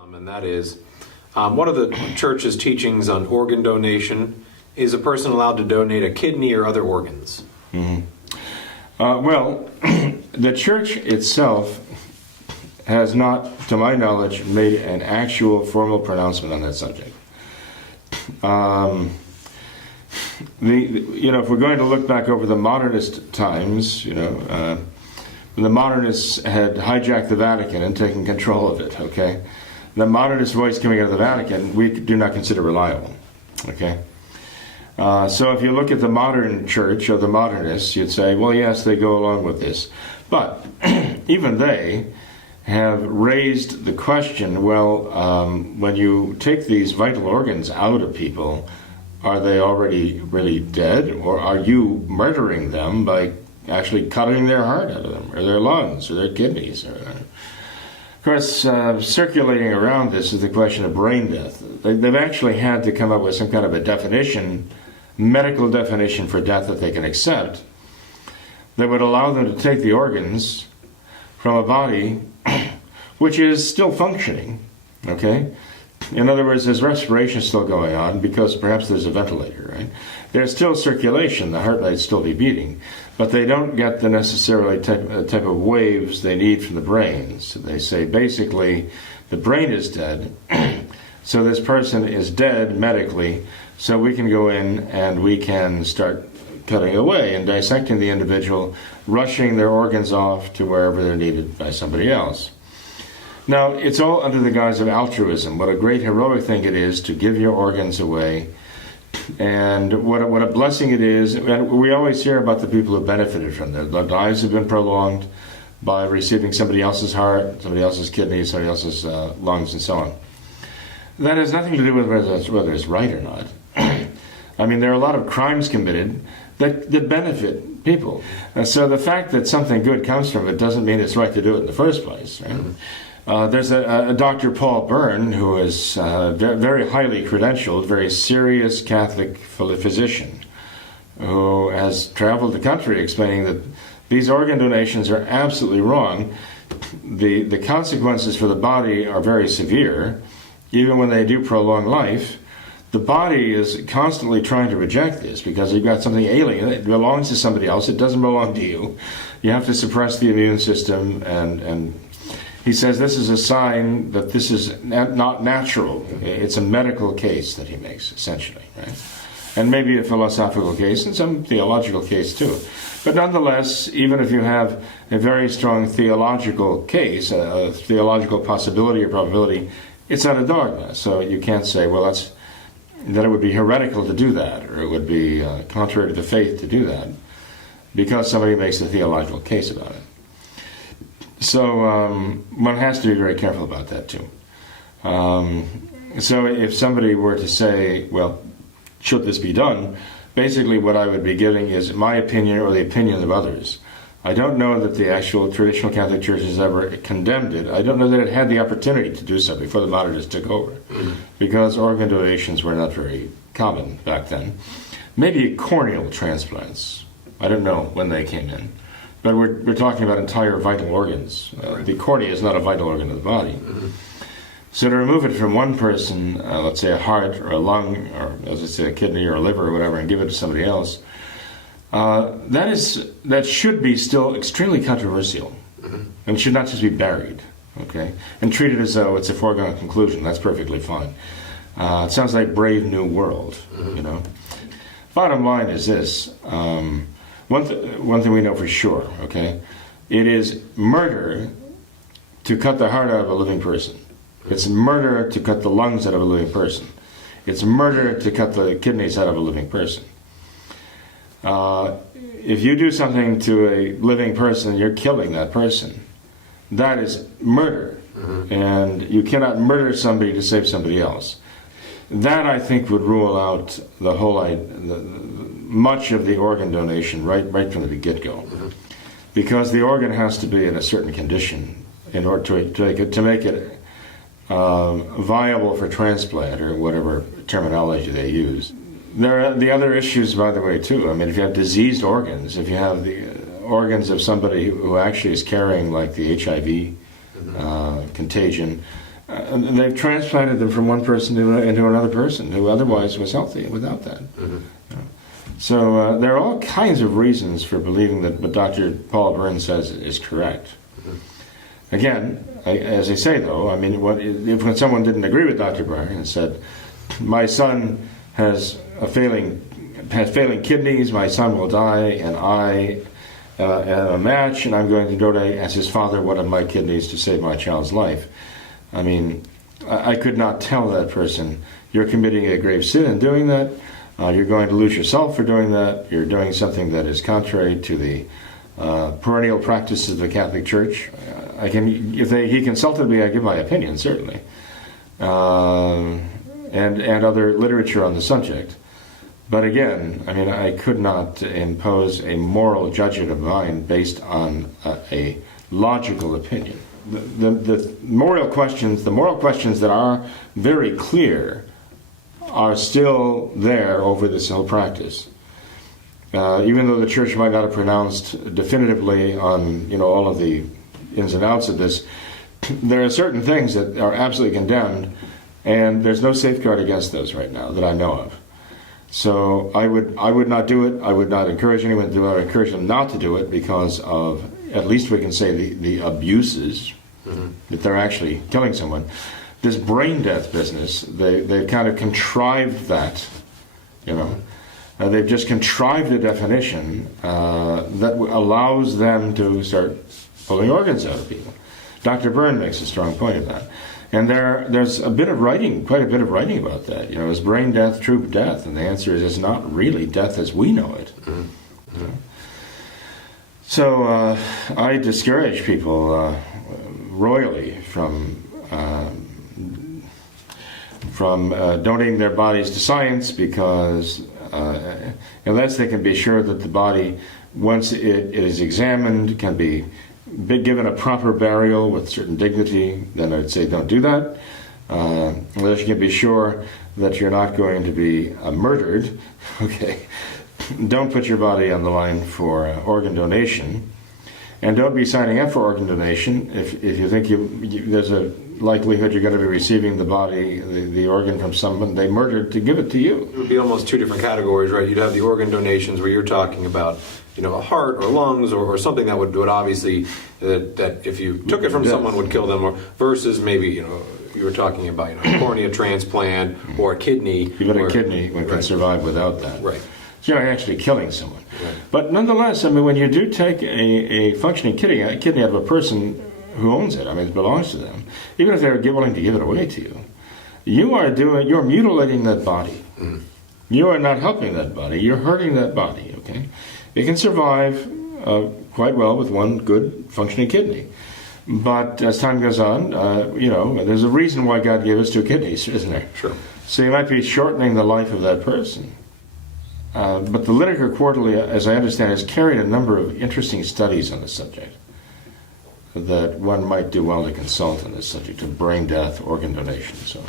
And that is, one of the church's teachings on organ donation is a person allowed to donate a kidney or other organs. Mm-hmm. Well, the church itself has not, to my knowledge, made an actual formal pronouncement on that subject. If we're going to look back over the modernist times, when the modernists had hijacked the Vatican and taken control of it, okay? The modernist voice coming out of the Vatican, we do not consider reliable, okay? So if you look at the modern church or the modernists, you'd say, well, yes, they go along with this. But even they have raised the question, well, when you take these vital organs out of people, are they already really dead, or are you murdering them by actually cutting their heart out of them, or their lungs, or their kidneys? Of course, circulating around this is the question of brain death. They've actually had to come up with some kind of a definition, medical definition for death that they can accept, that would allow them to take the organs from a body which is still functioning, okay? In other words, there's respiration still going on because perhaps there's a ventilator, right? There's still circulation, the heart might still be beating, but they don't get the necessarily type of waves they need from the brain. So they say basically the brain is dead, so this person is dead medically, so we can go in and we can start cutting away and dissecting the individual, rushing their organs off to wherever they're needed by somebody else. Now, it's all under the guise of altruism. What a great heroic thing it is to give your organs away, and what a blessing it is. And we always hear about the people who benefited from that. Their lives have been prolonged by receiving somebody else's heart, somebody else's kidneys, somebody else's lungs, and so on. That has nothing to do with whether it's right or not. I mean, there are a lot of crimes committed that benefit people. And so the fact that something good comes from it doesn't mean it's right to do it in the first place, right? There's a Dr. Paul Byrne, who is very highly credentialed, very serious Catholic physician, who has traveled the country explaining that these organ donations are absolutely wrong. The consequences for the body are very severe, even when they do prolong life. The body is constantly trying to reject this because you've got something alien. It belongs to somebody else. It doesn't belong to you. You have to suppress the immune system, and he says this is a sign that this is not natural. It's a medical case that he makes, essentially, right? And maybe a philosophical case and some theological case too. But nonetheless, even if you have a very strong theological case, a theological possibility or probability, it's not a dogma. So you can't say, well, that it would be heretical to do that, or it would be contrary to the faith to do that, because somebody makes a theological case about it. So one has to be very careful about that too. So if somebody were to say, well, should this be done, basically what I would be giving is my opinion or the opinion of others. I don't know that the actual traditional Catholic Church has ever condemned it. I don't know that it had the opportunity to do so before the modernists took over, because organ donations were not very common back then. Maybe corneal transplants. I don't know when they came in. But we're talking about entire vital organs. The cornea is not a vital organ of the body. So to remove it from one person, let's say a heart or a lung, or as I say, a kidney or a liver or whatever, and give it to somebody else, that should be still extremely controversial, and should not just be buried, okay, and treated as though it's a foregone conclusion. That's perfectly fine. It sounds like Brave New World, you know. Bottom line is this. One thing we know for sure, okay, it is murder to cut the heart out of a living person. It's murder to cut the lungs out of a living person. It's murder to cut the kidneys out of a living person. If you do something to a living person, you're killing that person. That is murder. And you cannot murder somebody to save somebody else. That, I think, would rule out the whole much of the organ donation right from the get-go, because the organ has to be in a certain condition in order to make it viable for transplant, or whatever terminology they use. There are the other issues, by the way, too. I mean, if you have diseased organs, if you have the organs of somebody who actually is carrying, like, the HIV contagion, and they've transplanted them from one person into another person who otherwise was healthy without that. So there are all kinds of reasons for believing that what Dr. Paul Burns says is correct. Again, as I say though, I mean, when someone didn't agree with Dr. Burns and said, my son has failing kidneys, my son will die, and I am a match, and I'm going to donate as his father one of my kidneys to save my child's life. I mean, I could not tell that person, you're committing a grave sin in doing that. You're going to lose yourself for doing that. You're doing something that is contrary to the perennial practices of the Catholic Church. If he consulted me, I'd give my opinion, certainly, and other literature on the subject. But again, I mean, I could not impose a moral judgment of mine based on a logical opinion. The moral questions that are very clear are still there over this whole practice. Even though the Church might not have pronounced definitively on all of the ins and outs of this, there are certain things that are absolutely condemned, and there's no safeguard against those right now that I know of. So I would not do it. I would not encourage anyone to do it. I would encourage them not to do it because of, at least we can say, the abuses, that they're actually killing someone. This brain death business, they've kind of contrived that, they've just contrived a definition that allows them to start pulling organs out of people. Dr. Byrne makes a strong point of that. And there's quite a bit of writing about that. Is brain death true death? And the answer is it's not really death as we know it. So I discourage people royally from donating their bodies to science, because unless they can be sure that the body, once it is examined, can be given a proper burial with certain dignity, then I'd say don't do that. Unless you can be sure that you're not going to be murdered, okay, don't put your body on the line for organ donation. And don't be signing up for organ donation if you think there's a likelihood you're going to be receiving the organ from someone they murdered to give it to you. It would be almost two different categories, right? You'd have the organ donations where you're talking about, a heart or lungs or something that would obviously, that if you took it from someone would kill them, or versus maybe, you were talking about, a cornea transplant or a kidney. Even a kidney can survive without that. Right. So you're actually killing someone. Right. But nonetheless, I mean, when you do take a functioning kidney out of a person who owns it, I mean, it belongs to them, even if they're willing to give it away to you, you're mutilating that body. You are not helping that body, you're hurting that body, okay? It can survive quite well with one good functioning kidney. But as time goes on, there's a reason why God gave us two kidneys, isn't there? Sure. So you might be shortening the life of that person. But the Lineker Quarterly, as I understand, has carried a number of interesting studies on the subject that one might do well to consult on this subject of brain death, organ donation, and so on.